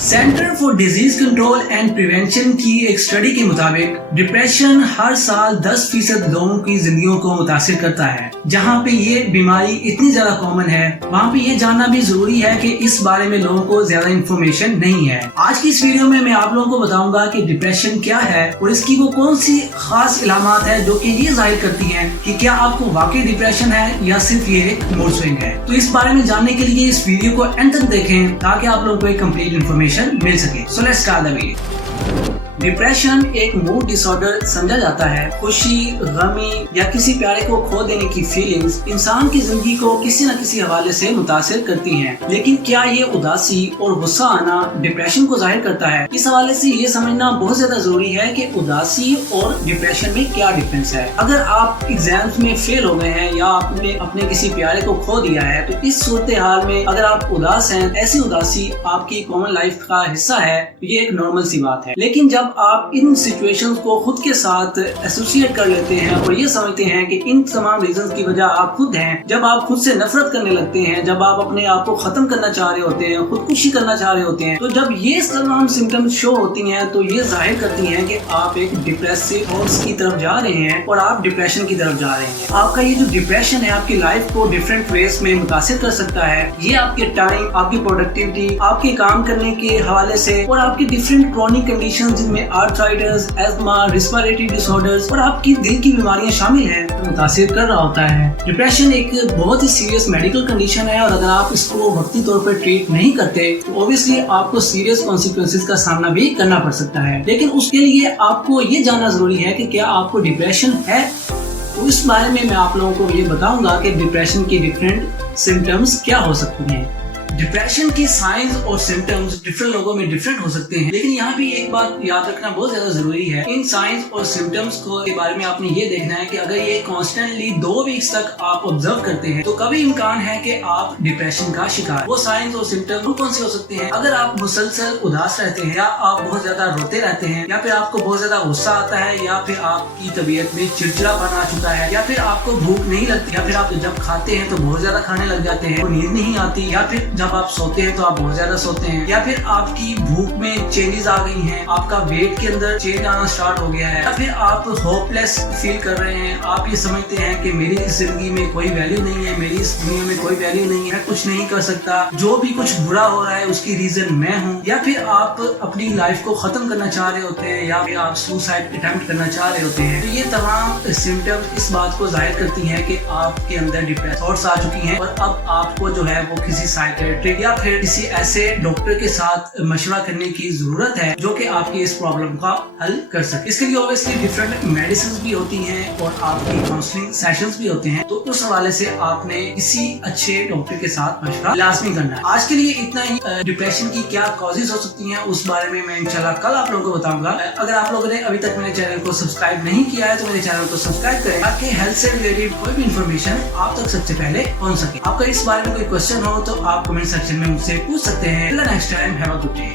Centre for disease control and prevention की एक study के मुताबिक डिप्रेशन हर साल 10% लोगों की जिंदगियों को मुतासिर करता है। जहाँ पे ये बीमारी इतनी ज्यादा कॉमन है, वहाँ पे ये जानना भी जरूरी है कि इस बारे में लोगों को ज्यादा इन्फॉर्मेशन नहीं है। आज की इस वीडियो में मैं आप लोगों को बताऊंगा कि डिप्रेशन क्या है और इसकी वो कौन सी खास इलामात है जो कि ये जाहिर करती हैं कि क्या आपको वाकई डिप्रेशन है या सिर्फ ये एक मूड स्विंग है। तो इस बारे में जानने के लिए इस वीडियो को एंड तक देखें ताकि आप लोगों को एक कंप्लीट इन्फॉर्मेशन मिल सके। So let's start the video. Depression एक मूड डिसऑर्डर समझा जाता है। खुशी, गमी या किसी प्यारे को खो देने की फीलिंग्स इंसान की जिंदगी को किसी न किसी हवाले से मुतासिर करती हैं। लेकिन क्या ये उदासी और गुस्सा आना डिप्रेशन को जाहिर करता है? इस हवाले से ये समझना बहुत ज्यादा जरूरी है कि उदासी और डिप्रेशन में क्या डिफरेंस है। अगर आप एग्जाम्स में फेल हो गए हैं या आपने अपने किसी प्यारे को खो दिया है, तो इस सूरत हाल में अगर आप उदास हैं, ऐसी उदासी आपकी कॉमन लाइफ का हिस्सा है, तो ये एक नॉर्मल सी बात है। लेकिन जब आप इन सिचुएशंस को खुद के साथ एसोसिएट कर लेते हैं और ये समझते हैं कि इन तमाम रीजंस की वजह आप खुद हैं, जब आप खुद से नफरत करने लगते हैं, जब आप अपने आप को खत्म करना चाह रहे होते हैं, खुदकुशी करना चाह रहे होते हैं, तो जब ये तमाम सिम्टम्स शो होती हैं तो ये जाहिर करती हैं कि आप एक डिप्रेसिव थॉट्स की तरफ जा रहे हैं और आप डिप्रेशन की तरफ जा रहे हैं। आपका ये जो डिप्रेशन है आपकी लाइफ को डिफरेंट वेज में मुतासिर कर सकता है। ये आपके टाइम, आपकी प्रोडक्टिविटी, आपके काम करने के हवाले से और आपकी डिफरेंट क्रॉनिक कंडीशन जिनमें आर्थराइटिस, एस्थमा, रेस्पिरेटरी डिसऑर्डर्स और आपकी दिल की बीमारियां शामिल हैं, मुतासिर कर रहा होता है। डिप्रेशन एक बहुत ही सीरियस मेडिकल कंडीशन है और अगर आप इसको वक्ती तौर पर ट्रीट नहीं करते तो ऑब्वियसली आपको सीरियस कॉन्सिक्वेंसेस का सामना भी करना पड़ सकता है। लेकिन उसके लिए आपको ये जानना जरूरी है कि क्या आपको डिप्रेशन है। तो इस बारे में मैं आप लोगों को ये बताऊंगा कि डिप्रेशन की डिफरेंट सिम्टम्स क्या हो सकती हैं। डिप्रेशन की साइंस और सिम्टम्स डिफरेंट लोगों में डिफरेंट हो सकते हैं, लेकिन यहाँ भी एक बात याद रखना बहुत ज्यादा जरूरी है। इन साइंस और सिम्टम्स को के बारे में आपने ये देखना है कि अगर ये कॉन्स्टेंटली 2 वीक्स तक आप ऑब्जर्व करते हैं तो कभी इम्कान है कि आप डिप्रेशन का शिकार। वो साइंस और सिम्टम्स कौन से हो सकते हैं? अगर आप मुसलसल उदास रहते हैं या आप बहुत ज्यादा रोते रहते हैं या फिर आपको बहुत ज्यादा गुस्सा आता है या फिर आपकी तबीयत में चिड़चिड़ापन आ चुका है या फिर आपको भूख नहीं लगती या फिर आप जब खाते हैं तो बहुत ज्यादा खाने लग जाते हैं, नींद नहीं आती या फिर जब आप सोते हैं तो आप बहुत ज्यादा सोते हैं या फिर आपकी भूख में चेंजेस आ गई हैं, आपका वेट के अंदर चेंज आना स्टार्ट हो गया है या फिर आप होपलेस फील कर रहे हैं, आप ये समझते हैं कि मेरी इस जिंदगी में कोई वैल्यू नहीं है, मेरी इस दुनिया में कोई वैल्यू नहीं है, कुछ नहीं कर सकता, जो भी कुछ बुरा हो रहा है उसकी रीजन मैं हूँ, या फिर आप अपनी लाइफ को खत्म करना चाह रहे होते हैं या फिर आप सुसाइड अटेम्प्ट करना चाह रहे होते हैं। तो ये तमाम सिम्टम्स इस बात को जाहिर करती हैं कि आपके अंदर डिप्रेशन थॉट्स आ चुकी हैं और अब आपको जो है वो किसी साइकियाट्रिस्ट या फिर किसी ऐसे डॉक्टर के साथ मशवरा करने की जरूरत है जो कि आपकी इस प्रॉब्लम का हल कर सके। इसके लिए ऑब्वियसली डिफरेंट मेडिसिन भी होती हैं और आपकी काउंसलिंग सेशंस भी होते हैं, तो उस हवाले से आपने किसी अच्छे डॉक्टर के साथ मशवरा लाजमी करना है। आज के लिए इतना ही। डिप्रेशन की क्या कॉजेज हो सकती हैं उस बारे में मैं इंशाल्लाह कल आप लोगों को बताऊंगा। अगर आप लोगों ने अभी तक मेरे चैनल को सब्सक्राइब नहीं किया है तो मेरे चैनल को सब्सक्राइब करें ताकि हेल्थ से रिलेटेड कोई भी इन्फॉर्मेशन आप तक सबसे पहले पहुंच सके। आपका इस बारे में कोई क्वेश्चन हो तो आप कमेंट सेक्शन में मुझसे पूछ सकते हैं। Next time, have a good day.